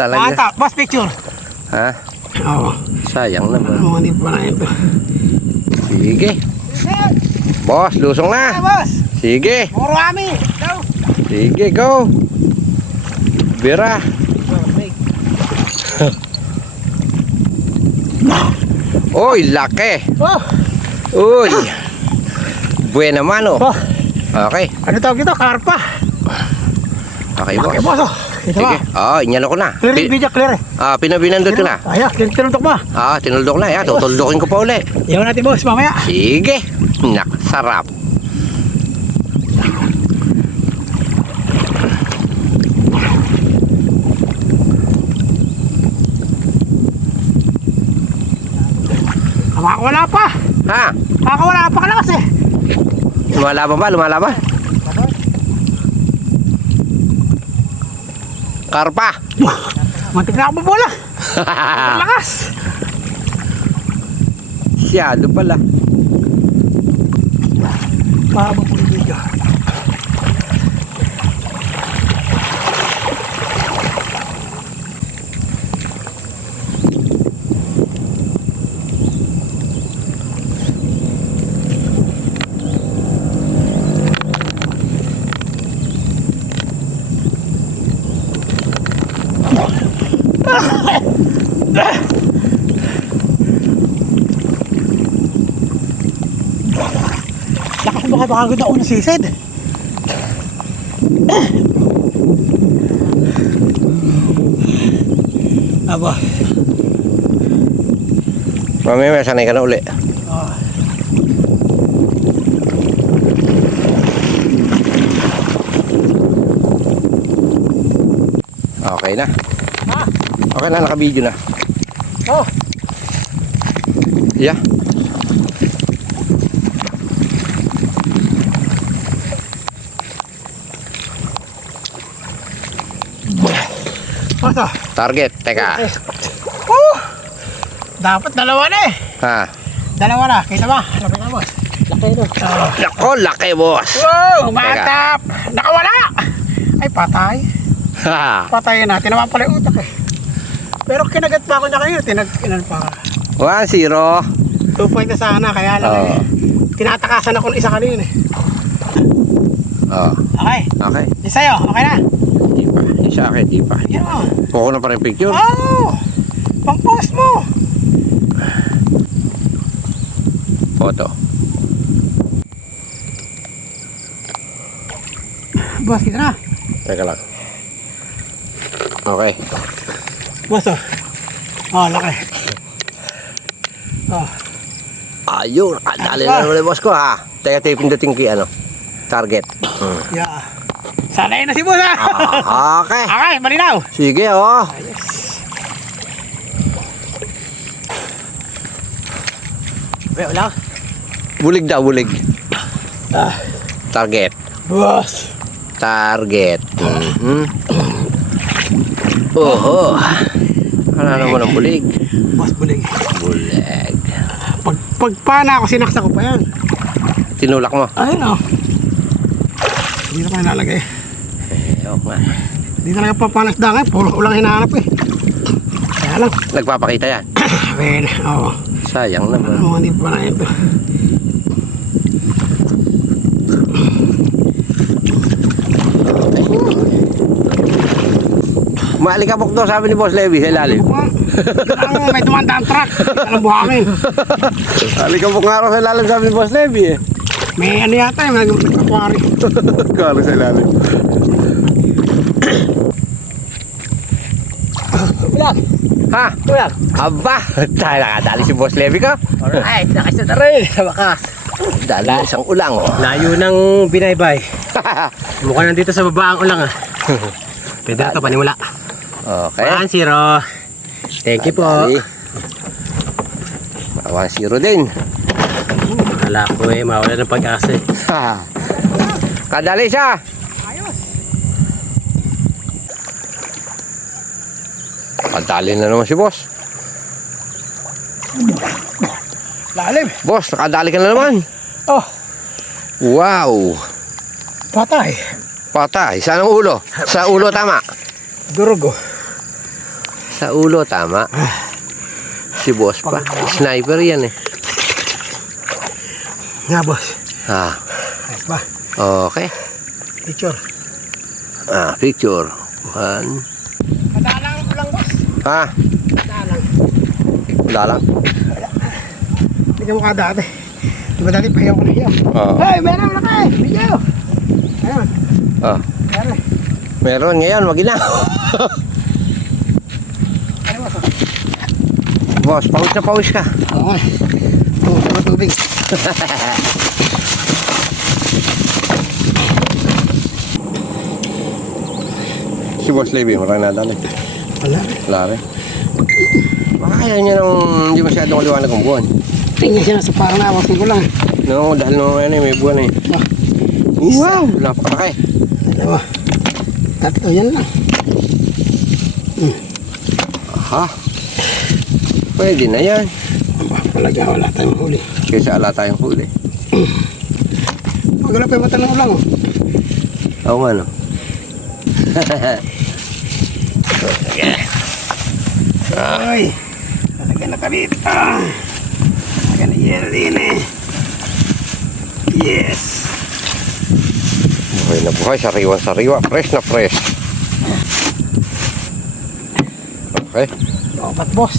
Talaga. Mata, boss, picture. Ha? Oo. Sayang naman. Mga hindi pa na ito. Sige. Boss, lusong na. Boss. Sige. Moro kami. Go. Sige, go. Bira. Uy, laki. Oh. Uy. Buena mano. Oh. Okay. Ano tawag ito? Karpa. Okay, boss. Okay, boss. Oh. Ito Sige. ba? Inyano ko na. Clear yung video, clear eh. Pinabinandot ko na. Ayan, tinundok mo. Tinuldok na. Tutuldokin ko pa uli. Iyaw natin, boss, mamaya. Sige. Nak, sarap. Wala pa. Ha? Wala pa kalakas eh. Lumalaban ba? Lumalaban? Karpa. Mantik na ako mabola. Lakas. Siyado pala. Mahaba po yung video. Lakas mo baka ganda ako na sisid. Aba. Mamaya sanay ka na uli. Okay na. Okay na, naka-video na. Oh. Yeah. Basta. Target, teka. Dapat dalawa na eh. Ha. Dalawa na, kita ba? Lapit na, boss. Laki ito. Nako, laki, boss. Wow, matap. Nakawala. Ay, patay. Ha. Patayin natin naman pala yung utak eh. Pero kinagat pa ako niya kanina, tinag-inan pa. 1-0. 2 point na sana, kaya lang eh. Tinatakasan ako ng isa kanina eh. Okay. Okay. Isa sa'yo, okay na? Di pa. Di sa akin, di pa. Yan o. Kuha ko na pa rin picture. Oh! Pang-post mo. Photo. Boss, kita na. Teka lang. Okay. Boss oh. Oh, laki. Oh. Ayun, nakadali na naman yung boss ko ha. Teka, tayo pindutin kay ano. Target. Yeah. Sanay na si boss ha. Okay. Okay, malinaw. Sige oh. Wala. Bulig daw, bulig. Target. Boss. Target. Oho. Ano naman ang bulig? Boss, bulig. Bulig. Pagpana ako, sinaksa ko pa yan. Tinulak mo? Ayun o. Hindi na pa nilalagay. Okay. Hindi talaga papanas dangay. Puro ko lang hinahanap eh. Kaya lang. Nagpapakita yan. Ben, oo. Sayang naman. Ano hindi pa na ito. Maalikabok daw sabi ni Boss Levi sa ilalim. May tumandang truck. Alam buhangin. Maalikabok nga raw sa ilalim sabi ni Boss Levi eh. May ano yata yung nag-aquari. Kala sa ilalim. Ulag. Ha? Ulag. Aba! Tayo nakadali si Boss Levi ka. Alright, nakisa na rin sa wakas. Dali isang ulang oh. Layo ng binaybay. Mukhang nandito sa baba ang ulang ah. Pwede na ito, paniwala. Okay. 1-0. Thank you po. 1-0 din. Akala ko eh, mawala ng pag-asa. Kadali siya. Ayos. Kadali na naman si Boss. Lalim. Boss, nakadali ka na naman. Oh, Wow. patay. Patay. Saan ang ulo? Sa ulo tama. Durugo. Sa ulo, tama. Si boss pa. Sniper yan eh. Nga, boss. Ah, Ayos ba? okay. Picture. Ah, picture. One. Madalang ko lang, boss. Ha? Madalang. Wala lang. Hindi ka mukha dati. Di ba dati pahiyaw ko na hiyaw? Oo. Hey, meron na kayo! Video! Ayun. Ah, Meron. meron ngayon, wag na. Ano, boss? Boss, pawis na pawis ka. Oo. Oo, sa tubig. Si Boss Levy, marang nadali. Wala. Wala rin. Baka kaya niya nung hindi masyadong liwanag ang buwan. Tingnan siya sa parang nawasin ko lang. No, dahil nung ano, may buwan eh. Ah. Isa, Wow! wala pa kaya. Dalawa. Tatlo, yan lang. Aha. Pwede na yan. Aba, talaga wala tayong huli. Kaysa ala tayong huli. Magala pa yung mata ng ulang. Oo nga no. Ay! Talaga nakabit. Talaga na yan din eh. Yes! Buhay na buhay, sariwa-sariwa, fresh na fresh. Okay. Lobat, boss.